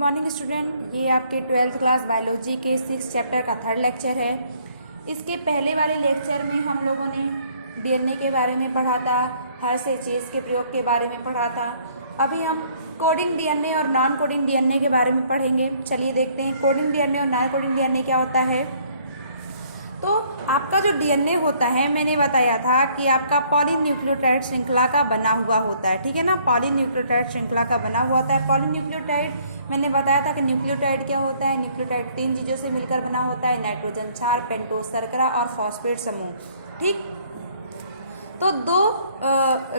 Morning student, ये आपके 12th class biology के 6 चैप्टर का 3rd लेक्चर है। इसके पहले वाले लेक्चर में हम लोगों ने डीएनए के बारे में पढ़ा था, हर्शे-चेज के प्रयोग के बारे में पढ़ा था। अभी हम कोडिंग डीएनए और नॉन कोडिंग डीएनए के बारे में पढ़ेंगे। चलिए देखते हैं कोडिंग डीएनए और नॉन कोडिंग डीएनए क्या होता है। तो आपका जो डीएनए होता है, मैंने बताया था कि आपका पॉलीन्यूक्लियोटाइड श्रृंखला का बना हुआ होता है, ठीक है ना। पॉलीन्यूक्लियोटाइड श्रृंखला का बना हुआ होता है। पॉलीन्यूक्लियोटाइड मैंने बताया था कि न्यूक्लियोटाइड क्या होता है। न्यूक्लियोटाइड 3 चीज़ों से मिलकर बना होता है, नाइट्रोजन क्षार, पेंटोज शर्करा और फॉस्फेट समूह, ठीक। तो दो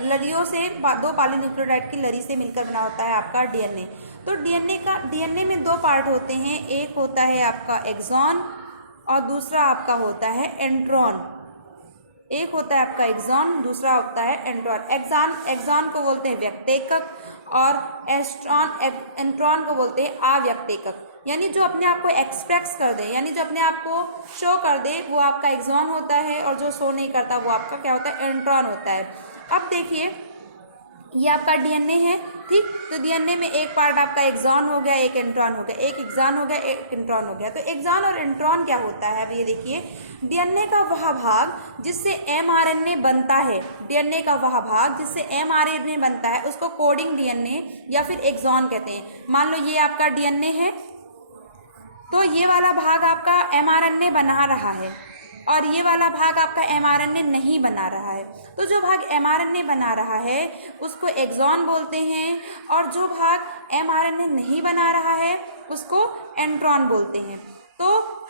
लड़ियों से, दो पॉलीन्यूक्लियोटाइड की लड़ी से मिलकर बना होता है आपका डीएनए। तो डीएनए में 2 पार्ट होते हैं, एक होता है आपका एक्सॉन और दूसरा आपका होता है एंट्रॉन। एक होता है आपका एक्सॉन, दूसरा होता है एंट्रॉन। एक्सॉन को बोलते हैं व्यक्तेकक और एंट्रॉन को बोलते हैं अव्यक्तेकक। यानी जो अपने आप को एक्सप्रेस कर दे, यानी जो अपने आप को शो कर दे, वो आपका एक्सॉन होता है, और जो शो नहीं करता वो आपका क्या होता है, एंट्रॉन होता है। अब देखिए, ये आपका डीएनए है, ठीक। तो डीएनए में एक पार्ट आपका एक्सॉन हो गया, एक एंट्रॉन हो गया, एक एक्सॉन हो गया, एक एंट्रॉन हो गया। तो एक्सॉन और एंट्रॉन क्या होता है, अब ये देखिए, डीएनए का वह भाग जिससे एमआरएनए बनता है, डीएनए का वह भाग जिससे एमआरएनए बनता है, उसको कोडिंग डीएनए या फिर एक्सॉन कहते हैं। मान लो ये आपका डीएनए है, तो ये वाला भाग आपका एमआरएनए बना रहा है और ये वाला भाग आपका एमआरएनए नहीं बना रहा है। तो जो भाग एमआरएनए बना रहा है उसको एक्सॉन बोलते हैं, और जो भाग एमआरएनए नहीं बना रहा है उसको एंट्रॉन बोलते हैं। तो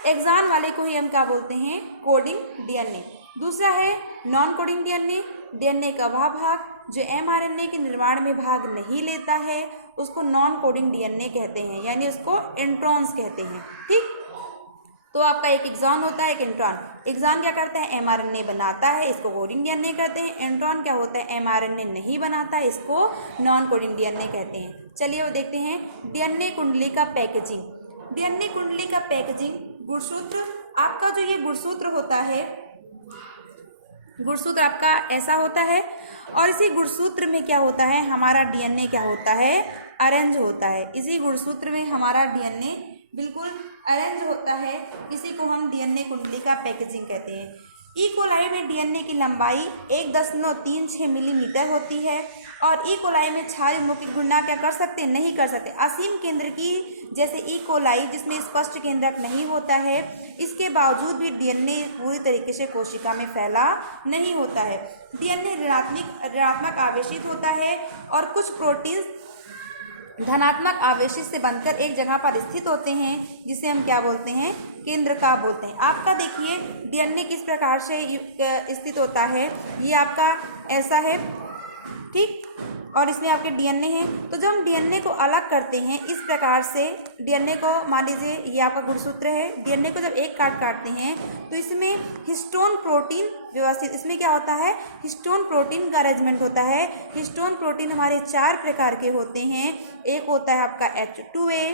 एक्सॉन वाले को ही हम क्या बोलते हैं, कोडिंग डीएनए। दूसरा है नॉन कोडिंग डीएनए। डीएनए का वह भाग जो एमआरएनए के निर्माण में भाग नहीं लेता है उसको नॉन कोडिंग डीएनए कहते हैं, यानी उसको एंट्रॉन्स कहते हैं, ठीक। तो आपका एक एक्सॉन होता है, एक एंट्रॉन। एक्सॉन क्या करता है, एमआरएनए बनाता है, इसको कोडिंग डीएनए कहते हैं। एंट्रॉन क्या होता है, एमआरएनए नहीं बनाता है, इसको नॉन कोडिंग डीएनए कहते हैं। चलिए वो देखते हैं डीएनए कुंडली का पैकेजिंग। डीएनए कुंडली का पैकेजिंग, गुणसूत्र। आपका जो ये गुणसूत्र होता है, गुणसूत्र आपका ऐसा होता है, और इसी गुणसूत्र में क्या होता है, हमारा डीएनए क्या होता है, अरेंज होता है। इसी गुणसूत्र में हमारा डीएनए बिल्कुल अरेंज होता है। इसी को हम डीएनए कुंडली का पैकेजिंग कहते हैं। ई कोलाई में डीएनए की लंबाई 1.36 मिलीमीटर होती है, और ई कोलाई में क्षार युग्मों की गणना क्या कर सकते हैं, नहीं कर सकते। असीम केंद्र की जैसे ई कोलाई, जिसमें स्पष्ट केंद्रक नहीं होता है, इसके बावजूद भी डीएनए पूरी तरीके से कोशिका में फैला नहीं होता है। डीएनए ऋणात्मक आवेशित होता है, और कुछ प्रोटीन धनात्मक आवेशित से बनकर एक जगह पर स्थित होते हैं, जिसे हम क्या बोलते हैं, केंद्रका बोलते हैं। आपका देखिए डीएनए किस प्रकार से स्थित होता है, ये आपका ऐसा है, ठीक। और इसमें आपके डीएनए है। तो जब हम डीएनए को अलग करते हैं इस प्रकार से, डीएनए को मान लीजिए ये आपका गुणसूत्र है, डीएनए को जब एक काटते हैं तो इसमें हिस्टोन प्रोटीन व्यवस्थित, इसमें क्या होता है, हिस्टोन प्रोटीन का अरेंजमेंट होता है। हिस्टोन प्रोटीन हमारे 4 प्रकार के होते हैं। एक होता है आपका H2A,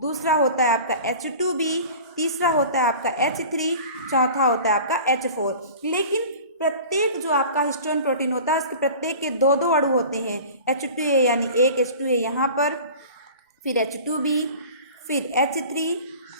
दूसरा होता है आपका H2B, तीसरा होता है आपका H3, चौथा होता है आपका H4। लेकिन प्रत्येक जो आपका हिस्टोन प्रोटीन होता है उसके प्रत्येक के 2-2 अणु होते हैं। H2A यानी एक H2A यहाँ पर, फिर H2B, फिर H3,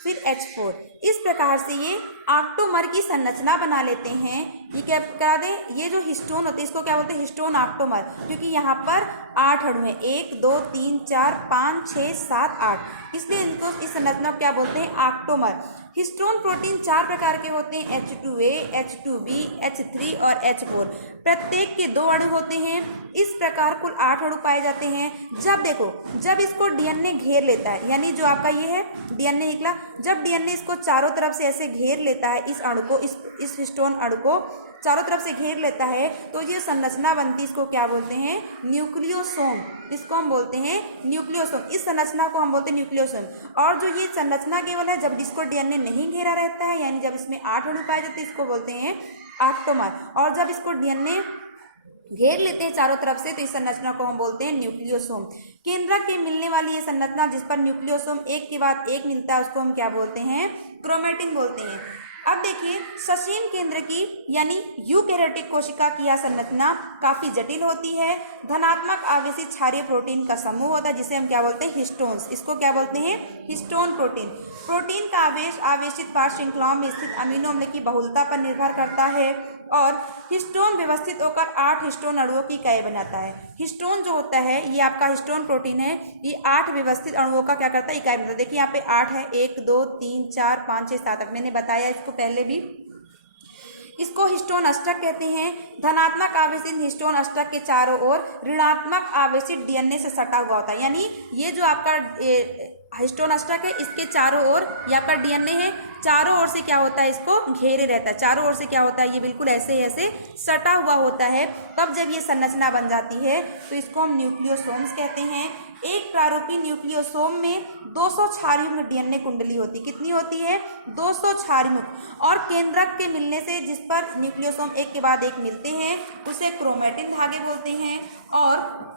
फिर H4। इस प्रकार से ये ऑक्टोमर की संरचना बना लेते हैं। ये क्या करा दें, ये जो हिस्टोन होते हैं इसको क्या बोलते हैं, हिस्टोन ऑक्टोमर, क्योंकि यहाँ पर 8 अणु हैं, 1 2 3 4 5 6 7 8, इसलिए इनको इस संरचना को क्या बोलते हैं, ऑक्टोमर। हिस्टोन प्रोटीन 4 प्रकार के होते हैं, H2A, H2B, H3 और H4। प्रत्येक के 2 अणु होते हैं। इस प्रकार कुल 8 अणु पाए जाते हैं। जब देखो, जब इसको डीएनए घेर लेता है, यानी जो आपका ये है डीएनए निकला, जब डीएनए इसको चारों तरफ से ऐसे घेर लेता है, इस अणु को, इस हिस्टोन अणु को चारों तरफ से घेर लेता है, तो ये संरचना बनती है, इसको क्या बोलते हैं, न्यूक्लियोसोम। इसको हम बोलते हैं न्यूक्लियोसोम। इस संरचना को हम बोलते हैं न्यूक्लियोसोम। और जो ये संरचना केवल है जब इसको डीएनए नहीं घेरा रहता है, यानी जब इसमें 8 अणु पाए जाते हैं, इसको बोलते हैं ऑक्टोमर। और जब इसको डीएनए घेर लेते हैं चारों तरफ से, तो इस संरचना को हम बोलते हैं न्यूक्लियोसोम। केंद्रक के मिलने वाली ये संरचना जिस पर न्यूक्लियोसोम एक के बाद एक मिलता है, उसको हम क्या बोलते हैं, क्रोमेटिन बोलते हैं। अब देखिए ससीम केंद्र की यानी यूकैरियोटिक कोशिका की यह संरचना काफी जटिल होती है। धनात्मक आवेशित क्षारीय प्रोटीन का समूह होता है जिसे हम क्या बोलते हैं, हिस्टोन्स। इसको क्या बोलते हैं, हिस्टोन प्रोटीन। प्रोटीन का आवेश आवेशित पार्श्व श्रृंखलाओं में स्थित अमीनो अम्ल की बहुलता पर निर्भर करता है और हिस्टोन व्यवस्थित होकर 8 हिस्टोन अणुओं की इकाई बनाता है। हिस्टोन जो होता है ये आपका हिस्टोन प्रोटीन है, ये 8 व्यवस्थित अणुओं का क्या करता है, इकाई बनाता है। देखिए यहाँ पे 8 है, 1 2 3 4 5 6 7 8। मैंने बताया इसको पहले भी। इसको हिस्टोन अष्टक कहते हैं। धनात्मक आवेशित हिस्टोन अष्टक के चारों ओर ऋणात्मक आवेशित डीएनए से सटा हुआ होता है। यानी ये जो आपका हिस्टोन अष्टक है इसके चारों ओर ये आपका डीएनए है, चारों ओर से क्या होता है, इसको घेरे रहता है। चारों ओर से क्या होता है, ये बिल्कुल ऐसे ऐसे सटा हुआ होता है। तब जब ये संरचना बन जाती है तो इसको हम न्यूक्लियोसोम्स कहते हैं। एक प्रारूपी न्यूक्लियोसोम में 200 क्षारयुग्म डीएनए कुंडली होती है। कितनी होती है, 200 क्षारयुग्म। और केंद्रक के मिलने से जिस पर न्यूक्लियोसोम एक के बाद एक मिलते हैं उसे क्रोमेटिन धागे बोलते हैं। और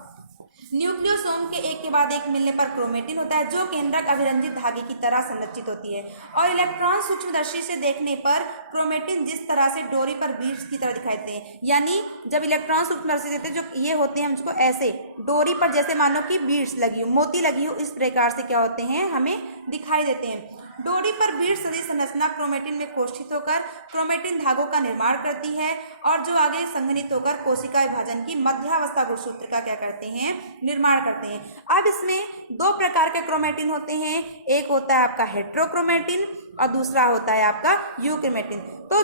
न्यूक्लियोसोम के एक के बाद एक मिलने पर क्रोमेटिन होता है जो केंद्रक अभिरंजित धागे की तरह संरचित होती है। और इलेक्ट्रॉन सूक्ष्मदर्शी से देखने पर क्रोमेटिन जिस तरह से डोरी पर बीड्स की तरह दिखाई देते हैं, यानी जब इलेक्ट्रॉन सूक्ष्मदर्शी देते हैं जो ये होते हैं हमको ऐसे डोरी पर जैसे मानो कि बीड्स लगी हो, मोती लगी हो, इस प्रकार से क्या होते हैं हमें दिखाई देते हैं। डोरी पर बीड्स सदी संरचना क्रोमेटिन में कोष्ठित होकर क्रोमेटिन धागों का निर्माण करती है और जो आगे संघनित होकर कोशिका विभाजन की मध्यावस्था गुणसूत्र का क्या करते हैं, निर्माण करते हैं। अब इसमें 2 प्रकार के क्रोमेटिन होते हैं, एक होता है आपका हेट्रोक्रोमेटिन और दूसरा होता है आपका यूक्रोमेटिन। तो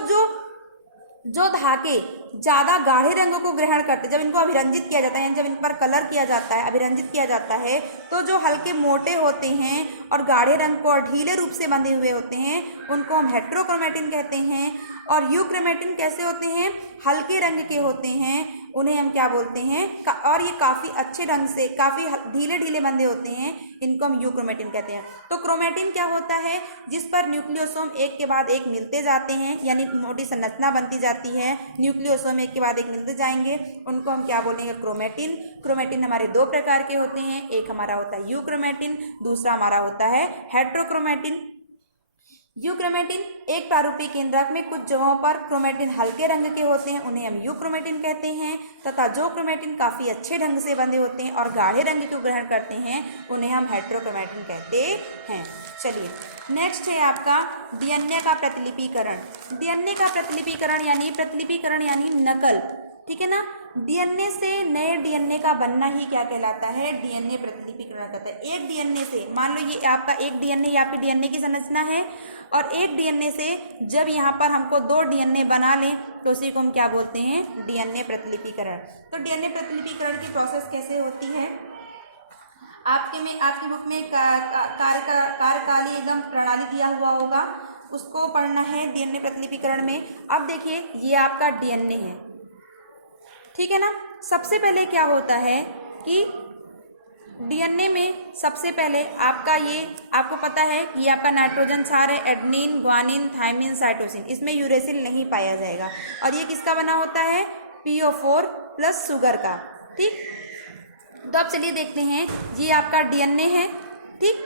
जो धागे ज्यादा गाढ़े रंगों को ग्रहण करते, जब इनको अभिरंजित किया जाता है, जब इन पर कलर किया जाता है, अभिरंजित किया जाता है, तो जो हल्के मोटे होते हैं और गाढ़े रंग को और ढीले रूप से बंधे हुए होते हैं उनको हम हेट्रोक्रोमेटिन कहते हैं। और यूक्रोमेटिन कैसे होते हैं, हल्के रंग के होते हैं, उन्हें हम क्या बोलते हैं, और ये काफ़ी अच्छे रंग से काफ़ी ढीले ढीले बंधे होते हैं, इनको हम यूक्रोमेटिन कहते हैं। तो क्रोमेटिन क्या होता है, जिस पर न्यूक्लियोसोम एक के बाद एक मिलते जाते हैं, यानी मोटी संरचना बनती जाती है, न्यूक्लियोसोम एक के बाद एक मिलते जाएंगे, उनको हम क्या बोलेंगे, क्रोमेटिन। क्रोमेटिन हमारे 2 प्रकार के होते हैं, एक हमारा होता है यूक्रोमेटिन, दूसरा हमारा होता है हेट्रोक्रोमेटिन। यूक्रोमेटिन एक प्रारूपी केंद्रक में कुछ जगहों पर क्रोमेटिन हल्के रंग के होते हैं, उन्हें हम यूक्रोमेटिन कहते हैं, तथा जो क्रोमेटिन काफ़ी अच्छे ढंग से बंधे होते हैं और गाढ़े रंग को ग्रहण करते हैं उन्हें हम हेट्रोक्रोमेटिन कहते हैं। चलिए नेक्स्ट है आपका डीएनए का प्रतिलिपिकरण। डीएनए का प्रतिलिपिकरण यानी नकल, ठीक है ना। डीएनए से नए डीएनए का बनना ही क्या कहलाता है, डीएनए प्रतिलिपिकरण कहता है। एक डीएनए से मान लो ये आपका एक डीएनए, ये आपकी डीएनए की संरचना है, और एक डीएनए से जब यहाँ पर हमको 2 डीएनए बना लें तो उसी को हम क्या बोलते हैं, डीएनए प्रतिलिपिकरण। तो डीएनए प्रतिलिपिकरण की प्रोसेस कैसे होती है, आपकी बुक में कार्यकाली एकदम प्रणाली दिया हुआ होगा, उसको पढ़ना है डीएनए प्रतिलिपिकरण में। अब देखिए ये आपका डीएनए है, ठीक है ना। सबसे पहले क्या होता है कि डीएनए में सबसे पहले आपका ये आपको पता है ये आपका नाइट्रोजन क्षार है, एडेनिन, ग्वानिन, थायमिन, साइटोसिन, इसमें यूरेसिल नहीं पाया जाएगा। और ये किसका बना होता है, PO4 प्लस शुगर का, ठीक। तो अब चलिए देखते हैं, ये आपका डीएनए है, ठीक।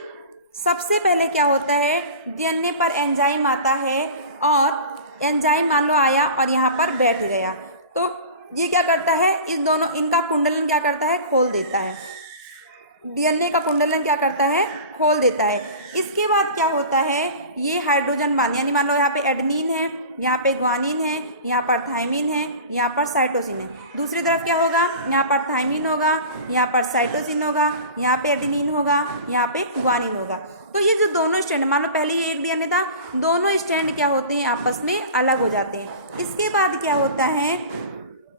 सबसे पहले क्या होता है, डीएनए पर एंजाइम आता है और एंजाइम मान लो आया और यहाँ पर बैठ गया, तो ये क्या करता है, इनका कुंडलन क्या करता है, खोल देता है। डीएनए का कुंडलन क्या करता है, खोल देता है। इसके बाद क्या होता है, ये हाइड्रोजन बांध, यानी मान लो यहाँ पे एडेनिन है, यहाँ पे ग्वानिन है, यहाँ पर थायमिन है, यहाँ पर साइटोसिन है। दूसरी तरफ क्या होगा, यहाँ पर थायमिन होगा, यहाँ पर साइटोसिन होगा, यहाँ पे एडेनिन होगा, यहाँ पे ग्वानिन होगा। तो ये जो दोनों स्टैंड, मान लो पहले ये एक डीएनए था, दोनों स्टैंड क्या होते हैं, आपस में अलग हो जाते हैं। इसके बाद क्या होता है,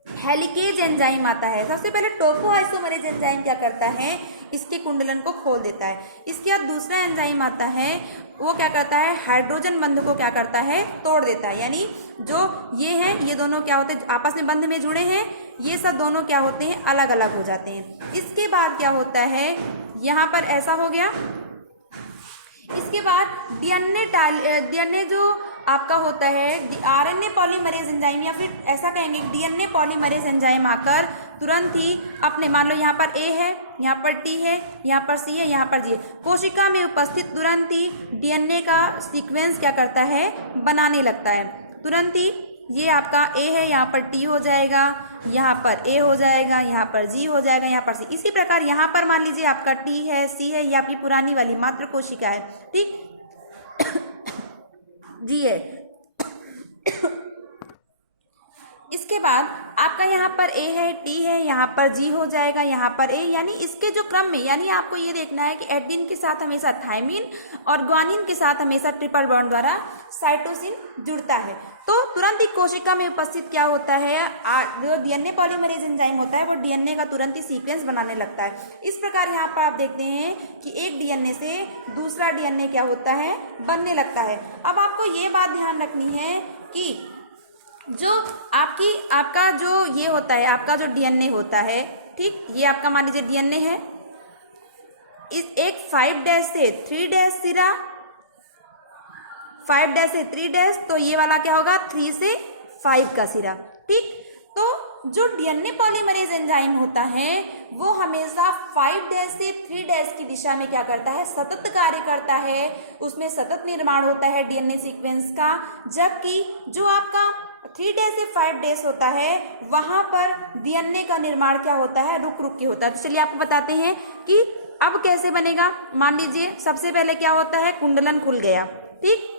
हेलिकेज एंजाइम आता है। सबसे पहले टोपोआइसोमरेज एंजाइम क्या करता है, इसके कुंडलन को खोल देता है। इसके बाद दूसरा एंजाइम आता है, वो क्या करता है, हाइड्रोजन बंध को क्या करता है, तोड़ देता है। यानी जो ये हैं, ये दोनों क्या होते हैं, आपस में बंध में जुड़े हैं, ये सब दोनों क्या होते हैं, अलग अलग हो जाते हैं। इसके बाद क्या होता है, यहाँ पर ऐसा हो गया। इसके बाद डीएनए जो आपका होता है, आरएनए पॉलीमरेज एंजाइम, या फिर ऐसा कहेंगे डीएनए पॉलीमरेज एंजाइम आकर तुरंत ही अपने, मान लो यहाँ पर ए है, यहाँ पर टी है, यहाँ पर सी है, यहाँ पर जी है, कोशिका में उपस्थित तुरंत ही डीएनए का सीक्वेंस क्या करता है, बनाने लगता है। तुरंत ही ये आपका ए है, यहाँ पर टी हो जाएगा, यहाँ पर ए हो जाएगा, यहाँ पर जी हो जाएगा, यहाँ पर सी। इसी प्रकार यहाँ पर मान लीजिए आपका टी है, सी है, ये आपकी पुरानी वाली मात्र कोशिका है, ठीक, जी है। इसके बाद आपका यहाँ पर ए है, टी है, यहाँ पर जी हो जाएगा, यहाँ पर ए, यानी इसके जो क्रम में, यानी आपको ये देखना है कि एडेनिन के साथ हमेशा थायमिन और ग्वानिन के साथ हमेशा ट्रिपल बॉन्ड द्वारा साइटोसिन जुड़ता है। तो तुरंत ही कोशिका में उपस्थित क्या होता है, जो डीएनए पॉलीमरेज एंजाइम होता है वो डीएनए का तुरंत ही सीक्वेंस बनाने लगता है। इस प्रकार यहाँ पर आप देखते हैं कि एक डीएनए से दूसरा डीएनए क्या होता है, बनने लगता है। अब आपको ये बात ध्यान रखनी है कि जो आपका जो ये होता है, आपका जो डीएनए होता है, ठीक, ये आपका मान लीजिए डीएनए है, इस एक 5' से 3' सिरा, 5' से 3', तो ये वाला क्या होगा 3 से 5 का सिरा, ठीक। तो जो डीएनए पॉलीमरेज एंजाइम होता है वो हमेशा 5' से 3' की दिशा में क्या करता है, सतत कार्य करता है, उसमें सतत निर्माण होता है डीएनए सीक्वेंस का। जबकि जो आपका 3' से 5' होता है वहां पर डीएनए का निर्माण क्या होता है, रुक रुक के होता है। तो चलिए आपको बताते हैं कि अब कैसे बनेगा। मान लीजिए सबसे पहले क्या होता है, कुंडलन खुल गया, ठीक,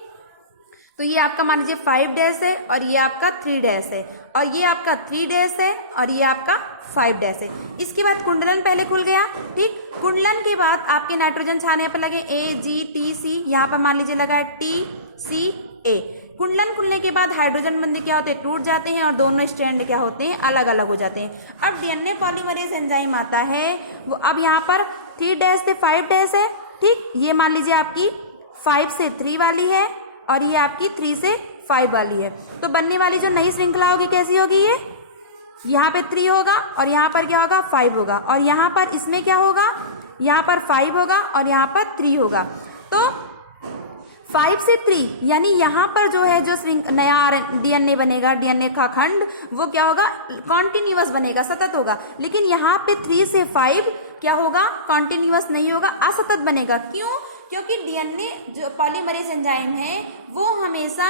तो ये आपका मान लीजिए 5' है और ये आपका 3' है, और ये आपका 3' है और ये आपका 5' है। इसके बाद कुंडलन पहले खुल गया, ठीक, कुंडलन के बाद आपके नाइट्रोजन छाने पर लगे ए जी टी सी, यहाँ पर मान लीजिए लगा है टी सी ए। कुंडलन खुलने के बाद हाइड्रोजन बंध क्या होते हैं, टूट जाते हैं और दोनों स्ट्रैंड क्या होते हैं, अलग अलग हो जाते हैं। अब डीएनए पॉलीमरेज एंजाइम आता है वो अब यहाँ पर 3' से 5' है, ठीक, ये मान लीजिए आपकी 5 से 3 वाली है और ये आपकी 3 से 5 वाली है। तो बनने वाली जो नई श्रृंखला होगी कैसी होगी, ये यहाँ पे 3 होगा और यहाँ पर क्या होगा 5 होगा, और यहाँ पर इसमें क्या होगा, यहाँ पर 5 होगा और यहाँ पर 3 होगा। तो 5 से 3 यानी यहाँ पर जो है जो नया डीएनए बनेगा, डीएनए का खंड, वो क्या होगा, कॉन्टिन्यूअस बनेगा, सतत होगा। लेकिन यहाँ पे 3 से 5 क्या होगा, कॉन्टिन्यूअस नहीं होगा, असतत बनेगा। क्यों? क्योंकि डीएनए जो पॉलीमरेज एंजाइम है वो हमेशा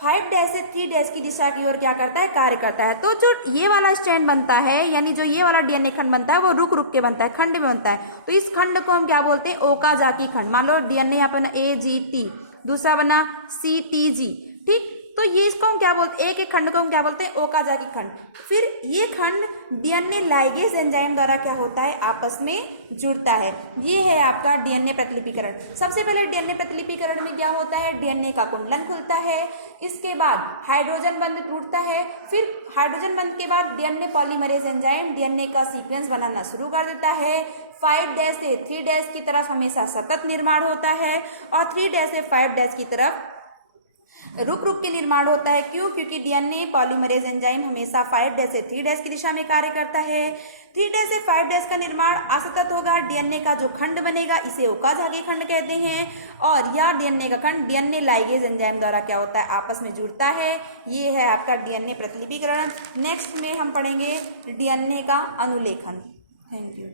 5' से 3' की दिशा की ओर क्या करता है, कार्य करता है। तो जो ये वाला स्ट्रैंड बनता है, यानी जो ये वाला डीएनए खंड बनता है वो रुक रुक के बनता है, खंड में बनता है। तो इस खंड को हम क्या बोलते हैं, ओकाजाकी खंड। मान लो डीएनए यहाँ पे बना ए जी टी, दूसरा बना सी टी जी, ठीक, तो ये इसको हम क्या बोलते हैं, एक एक खंड को हम क्या बोलते हैं, ओकाजाकी खंड। फिर ये खंड डीएनए लाइगेज एंजाइम द्वारा क्या होता है, आपस में जुड़ता है। ये है आपका डीएनए प्रतिलिपिकरण। सबसे पहले डीएनए प्रतिलिपिकरण में क्या होता है, डीएनए का कुंडलन खुलता है, इसके बाद हाइड्रोजन बंध टूटता है, फिर हाइड्रोजन बंध के बाद डीएनए पॉलीमरेज एंजाइम डीएनए का सीक्वेंस बनाना शुरू कर देता है। 5' से 3' की तरफ हमेशा सतत निर्माण होता है और 3' से 5' की तरफ रुक रुक के निर्माण होता है। क्यों? क्योंकि डीएनए पॉलीमरेज एंजाइम हमेशा 5' से 3' की दिशा में कार्य करता है। 3' से 5' का निर्माण असतत होगा। डीएनए का जो खंड बनेगा इसे ओकाजाकी खंड कहते हैं, और यह डीएनए का खंड डीएनए लाइगेज एंजाइम द्वारा क्या होता है, आपस में जुड़ता है। ये है आपका डीएनए प्रतिलिपिकरण। नेक्स्ट में हम पढ़ेंगे डीएनए का अनुलेखन। Thank you.